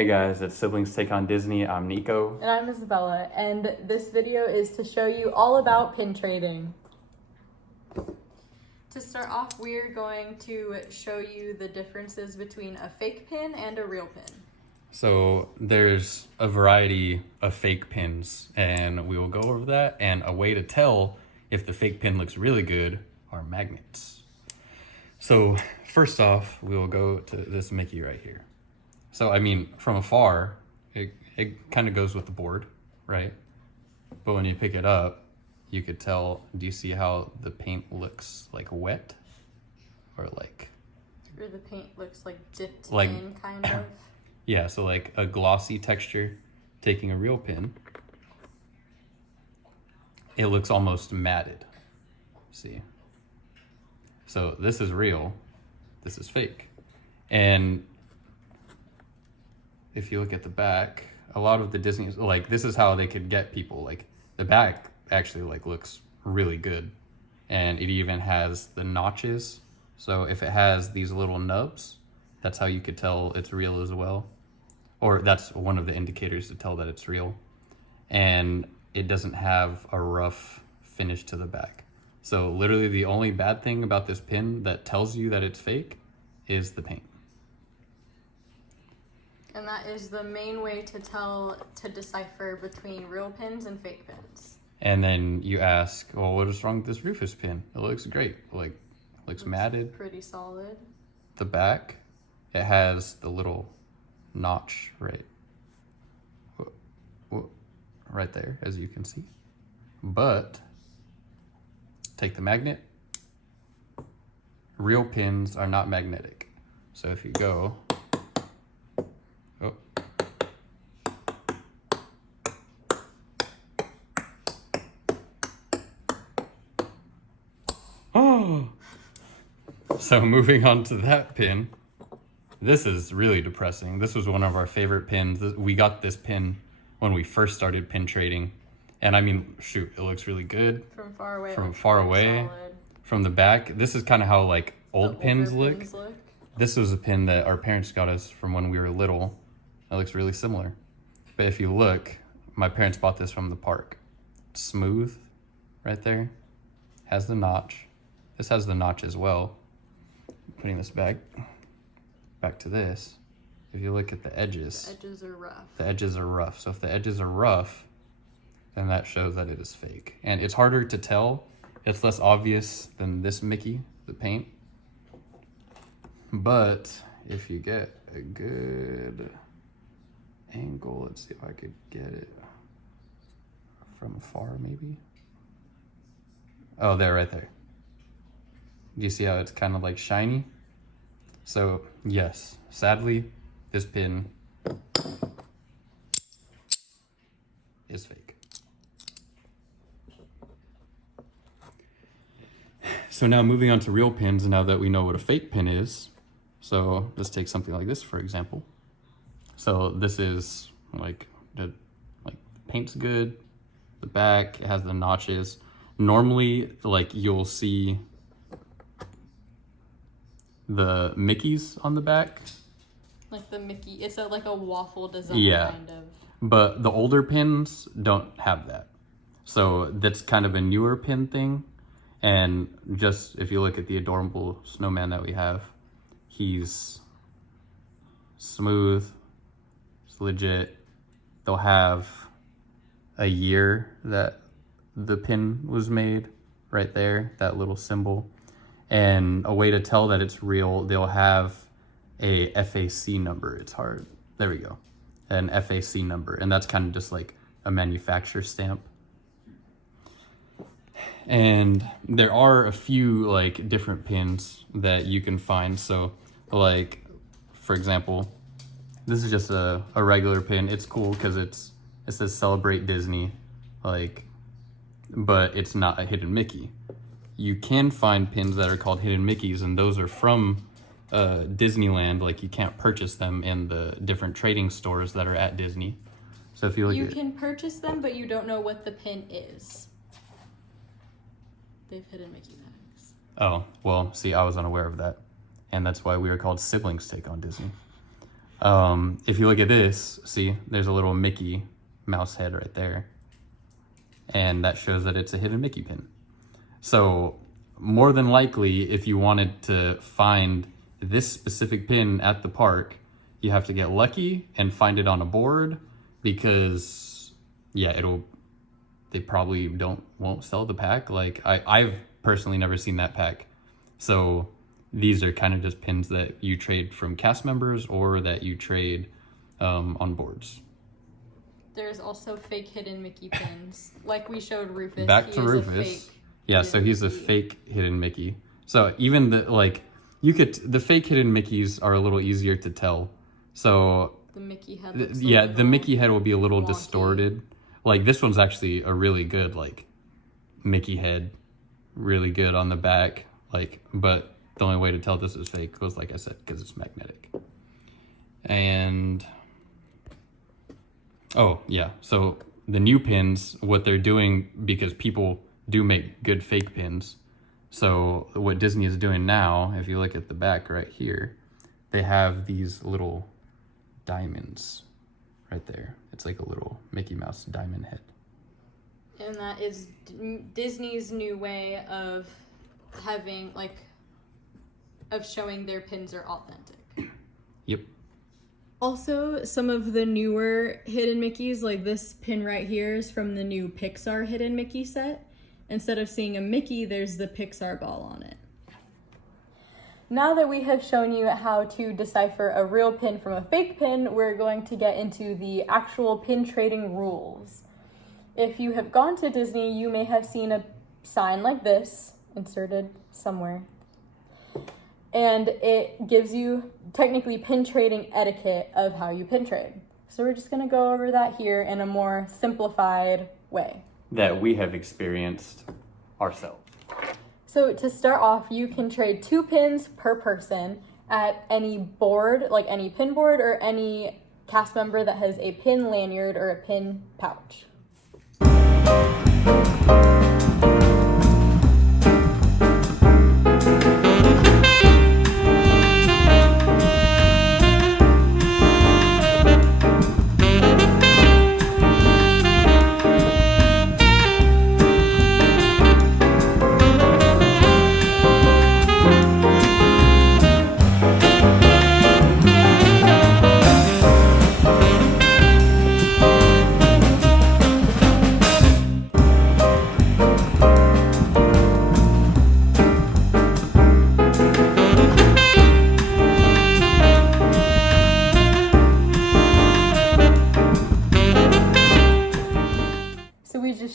Hey guys, it's Siblings Take on Disney. I'm Nico. And I'm Isabella, and this video is to show you all about pin trading. To start off, we're going to show you the differences between a fake pin and a real pin. So there's a variety of fake pins, and we will go over that. And a way to tell if the fake pin looks really good are magnets. So first off, we will go to this Mickey right here. So, I mean, from afar, it kind of goes with the board, right? But when you pick it up, you could tell, do you see how the paint looks like wet? Or like... Or the paint looks like dipped like, in, kind of. Yeah, so like a glossy texture. Taking a real pin, it looks almost matted. See? So this is real, this is fake. And if you look at the back, a lot of the Disney, like this is how they could get people. Like the back actually like looks really good, and it even has the notches. So if it has these little nubs, that's how you could tell it's real as well, or that's one of the indicators to tell that it's real. And it doesn't have a rough finish to the back. So literally the only bad thing about this pin that tells you that it's fake is the paint. And that is the main way to decipher between real pins and fake pins. And then you ask, well, what is wrong with this Rufus pin? It looks great. Looks matted. Pretty solid. The back, it has the little notch right there, as you can see. But take the magnet. Real pins are not magnetic. So if you go, so moving on to that pin, this is really depressing. This was one of our favorite pins. We got this pin when we first started pin trading. And I mean, shoot, it looks really good. From far away. From far away. Solid. From the back, this is kind of how like old pins look. Pins look. This was a pin that our parents got us from when we were little. It looks really similar. But if you look, my parents bought this from the park. It's smooth right there. Has the notch. This has the notch as well. Putting this back to this. If you look at the edges. The edges are rough. The edges are rough. So if the edges are rough, then that shows that it is fake. And it's harder to tell. It's less obvious than this Mickey, the paint. But if you get a good angle, let's see if I could get it from afar maybe. Oh, there, right there. Do you see how it's kind of like shiny? So yes, sadly, this pin is fake. So now moving on to real pins, now that we know what a fake pin is. So let's take something like this, for example. So this is like the paint's good. The back, it has the notches. Normally, like you'll see the Mickeys on the back. Like the Mickey, it's like a waffle design, yeah, kind of. But the older pins don't have that. So that's kind of a newer pin thing. And just if you look at the adorable snowman that we have, he's smooth, it's legit. They'll have a year that the pin was made right there, that little symbol. And a way to tell that it's real, they'll have a FAC number. It's hard. There we go. An FAC number. And that's kind of just like a manufacturer stamp. And there are a few like different pins that you can find. So like, for example, this is just a regular pin. It's cool because it says Celebrate Disney, like, but it's not a Hidden Mickey. You can find pins that are called Hidden Mickeys, and those are from Disneyland. Like you can't purchase them in the different trading stores that are at Disney. So if you look, you can purchase them, but you don't know what the pin is. They've hidden Mickey tags. Oh, well, see, I was unaware of that. And that's why we are called Siblings Take on Disney. If you look at this, see, there's a little Mickey Mouse head right there. And that shows that it's a hidden Mickey pin. So more than likely, if you wanted to find this specific pin at the park, you have to get lucky and find it on a board, because yeah, they probably won't sell the pack. Like I've personally never seen that pack. So these are kind of just pins that you trade from cast members or that you trade on boards. There's also fake hidden Mickey pins. Like we showed Rufus. Back to Rufus. Yeah, so he's a fake hidden Mickey. So even the fake hidden Mickeys are a little easier to tell. So the Mickey head the Mickey head will be a little wonky. Distorted. Like this one's actually a really good like Mickey head, really good on the back. Like, but the only way to tell this is fake was, like I said, because it's magnetic. And oh yeah, so the new pins, what they're doing, because people do make good fake pins. So what Disney is doing now, if you look at the back right here, they have these little diamonds right there. It's like a little Mickey Mouse diamond head. And that is Disney's new way of having, like, of showing their pins are authentic. Yep. Also, some of the newer hidden Mickeys, like this pin right here, is from the new Pixar hidden Mickey set. Instead of seeing a Mickey, there's the Pixar ball on it. Now that we have shown you how to decipher a real pin from a fake pin, we're going to get into the actual pin trading rules. If you have gone to Disney, you may have seen a sign like this inserted somewhere. And it gives you technically pin trading etiquette of how you pin trade. So we're just going to go over that here in a more simplified way that we have experienced ourselves. So to start off, you can trade 2 pins per person at any board, like any pin board or any cast member that has a pin lanyard or a pin pouch.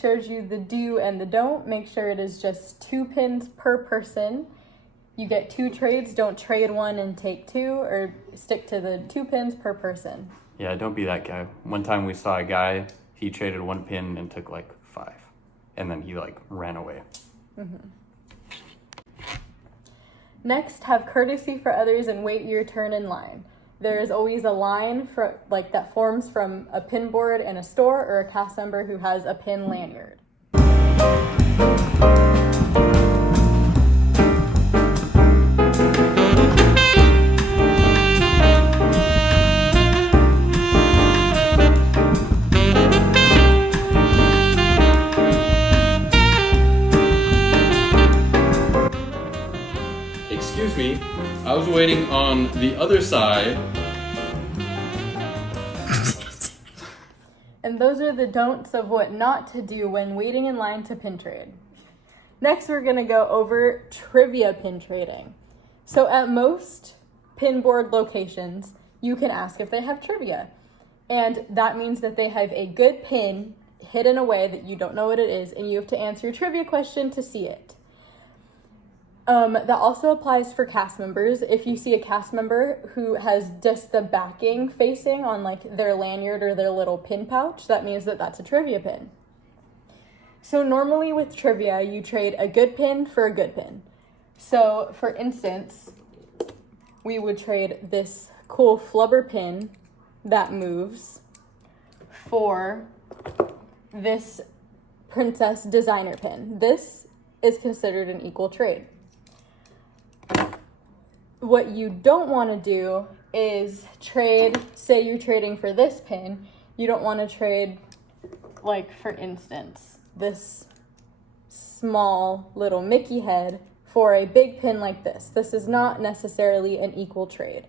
Showed you the do and the don't. Make sure it is just 2 pins per person. You get 2 trades. Don't trade 1 and take 2, or stick to the 2 pins per person. Yeah, don't be that guy. One time we saw a guy, he traded 1 pin and took like 5, and then he like ran away. Next, have courtesy for others and wait your turn in line. There is always a line that forms from a pin board in a store or a cast member who has a pin lanyard. Excuse me, I was waiting on the other side. And those are the don'ts of what not to do when waiting in line to pin trade. Next, we're going to go over trivia pin trading. So at most pin board locations, you can ask if they have trivia. And that means that they have a good pin hidden away that you don't know what it is, and you have to answer a trivia question to see it. That also applies for cast members. If you see a cast member who has just the backing facing on like their lanyard or their little pin pouch, that means that that's a trivia pin. So normally with trivia, you trade a good pin for a good pin. So for instance, we would trade this cool flubber pin that moves for this princess designer pin. This is considered an equal trade. What you don't want to do is trade, say you're trading for this pin, you don't want to trade, like, for instance, this small little Mickey head for a big pin like this. This is not necessarily an equal trade.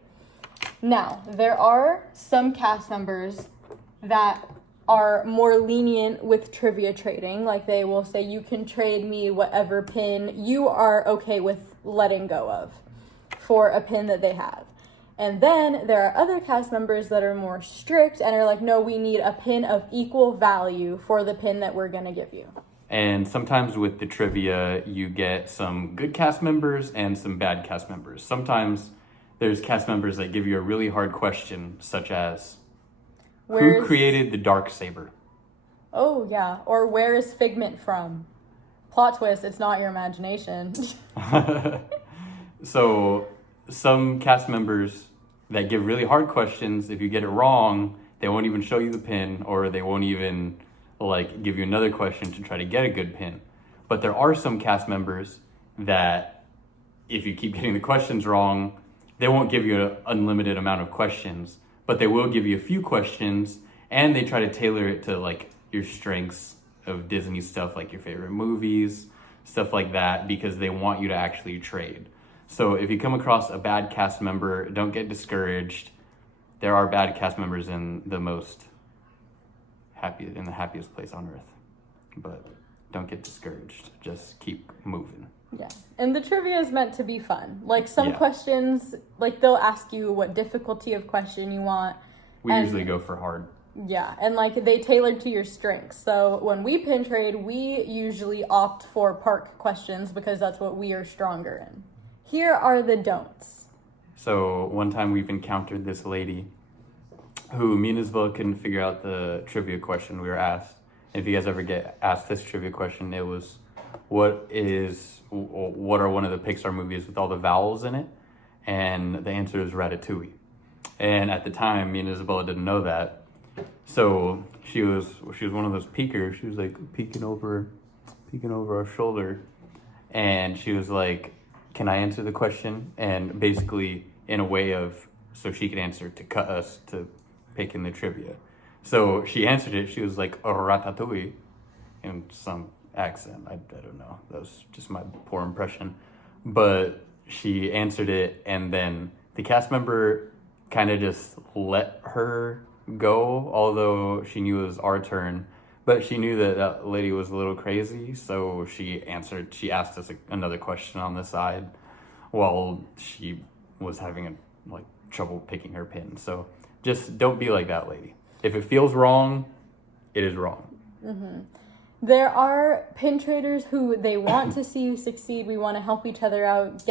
Now, there are some cast members that are more lenient with trivia trading. Like, they will say, you can trade me whatever pin you are okay with letting go of for a pin that they have. And then there are other cast members that are more strict and are like, no, we need a pin of equal value for the pin that we're going to give you. And sometimes with the trivia, you get some good cast members and some bad cast members. Sometimes there's cast members that give you a really hard question, such as, who created the Darksaber? Oh, yeah. Or where is Figment from? Plot twist, it's not your imagination. So some cast members that give really hard questions, if you get it wrong, they won't even show you the pin, or they won't even like give you another question to try to get a good pin. But there are some cast members that if you keep getting the questions wrong, they won't give you an unlimited amount of questions, but they will give you a few questions, and they try to tailor it to like your strengths of Disney stuff, like your favorite movies, stuff like that, because they want you to actually trade. So if you come across a bad cast member, don't get discouraged. There are bad cast members in the happiest place on earth, but don't get discouraged. Just keep moving. Yeah. And the trivia is meant to be fun. Like, some Yeah. questions, like, they'll ask you what difficulty of question you want. We usually go for hard. Yeah, and like they tailored to your strengths. So when we pin trade, we usually opt for park questions because that's what we are stronger in. Here are the don'ts. So one time we've encountered this lady who, me and Isabel couldn't figure out the trivia question we were asked. If you guys ever get asked this trivia question, it was, what are one of the Pixar movies with all the vowels in it? And the answer is Ratatouille. And at the time, me and Isabella didn't know that. So she was one of those peekers. She was like peeking over our shoulder, and she was like, "Can I answer the question?" And basically, in a way of so she could answer to cut us to pick in the trivia. So she answered it. She was like, "Ratatouille," in some accent. I don't know. That was just my poor impression. But she answered it, and then the cast member kind of just let her go, although she knew it was our turn. But she knew that that lady was a little crazy, so she asked us another question on the side while she was having trouble picking her pin. So just don't be like that lady. If it feels wrong, it is wrong. Mm-hmm. There are pin traders who they want to see you succeed. We want to help each other out,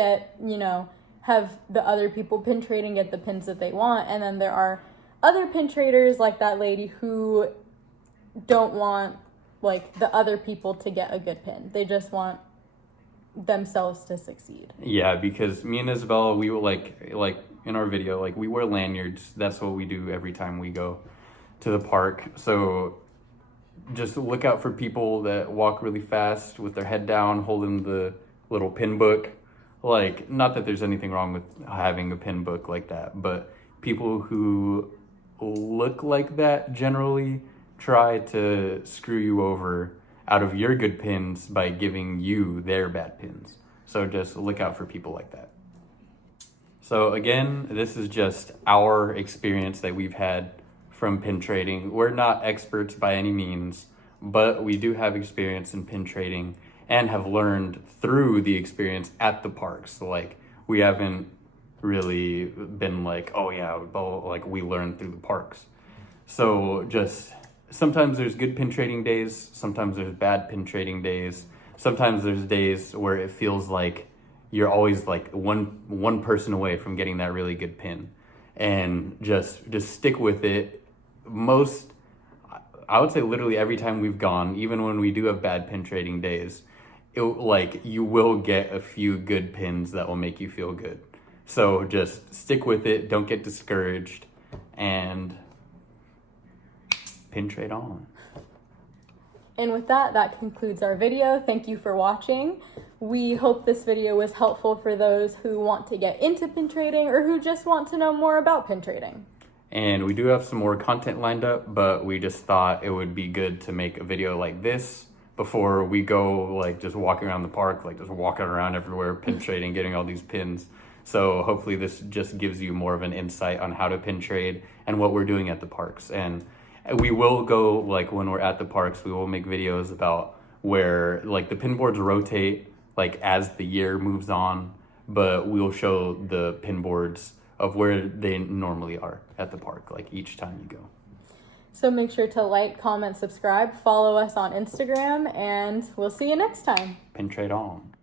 have the other people pin trade and get the pins that they want. And then there are other pin traders like that lady who don't want the other people to get a good pin. They just want themselves to succeed. Yeah, because me and Isabella, we will like in our video, we wear lanyards. That's what we do every time we go to the park. So just look out for people that walk really fast with their head down, holding the little pin book. Not that there's anything wrong with having a pin book like that, but people who look like that generally try to screw you over out of your good pins by giving you their bad pins. So just look out for people like that. So again, this is just our experience that we've had from pin trading. We're not experts by any means, but we do have experience in pin trading and have learned through the experience at the parks. So we haven't really been we learned through the parks. So just sometimes there's good pin trading days, sometimes there's bad pin trading days. Sometimes there's days where it feels like you're always one person away from getting that really good pin. And just stick with it. I would say literally every time we've gone, even when we do have bad pin trading days, you will get a few good pins that will make you feel good. So just stick with it, don't get discouraged, and pin trade on. And with that concludes our video. Thank you for watching. We hope this video was helpful for those who want to get into pin trading or who just want to know more about pin trading. And we do have some more content lined up, but we just thought it would be good to make a video like this before we go like just walking around the park, like just walking around everywhere, pin trading, getting all these pins. So hopefully this just gives you more of an insight on how to pin trade and what we're doing at the parks. And we will go, like when we're at the parks, we will make videos about where like the pin boards rotate like as the year moves on, but we'll show the pin boards of where they normally are at the park, like each time you go. So make sure to like, comment, subscribe, follow us on Instagram, and we'll see you next time. Pin trade on.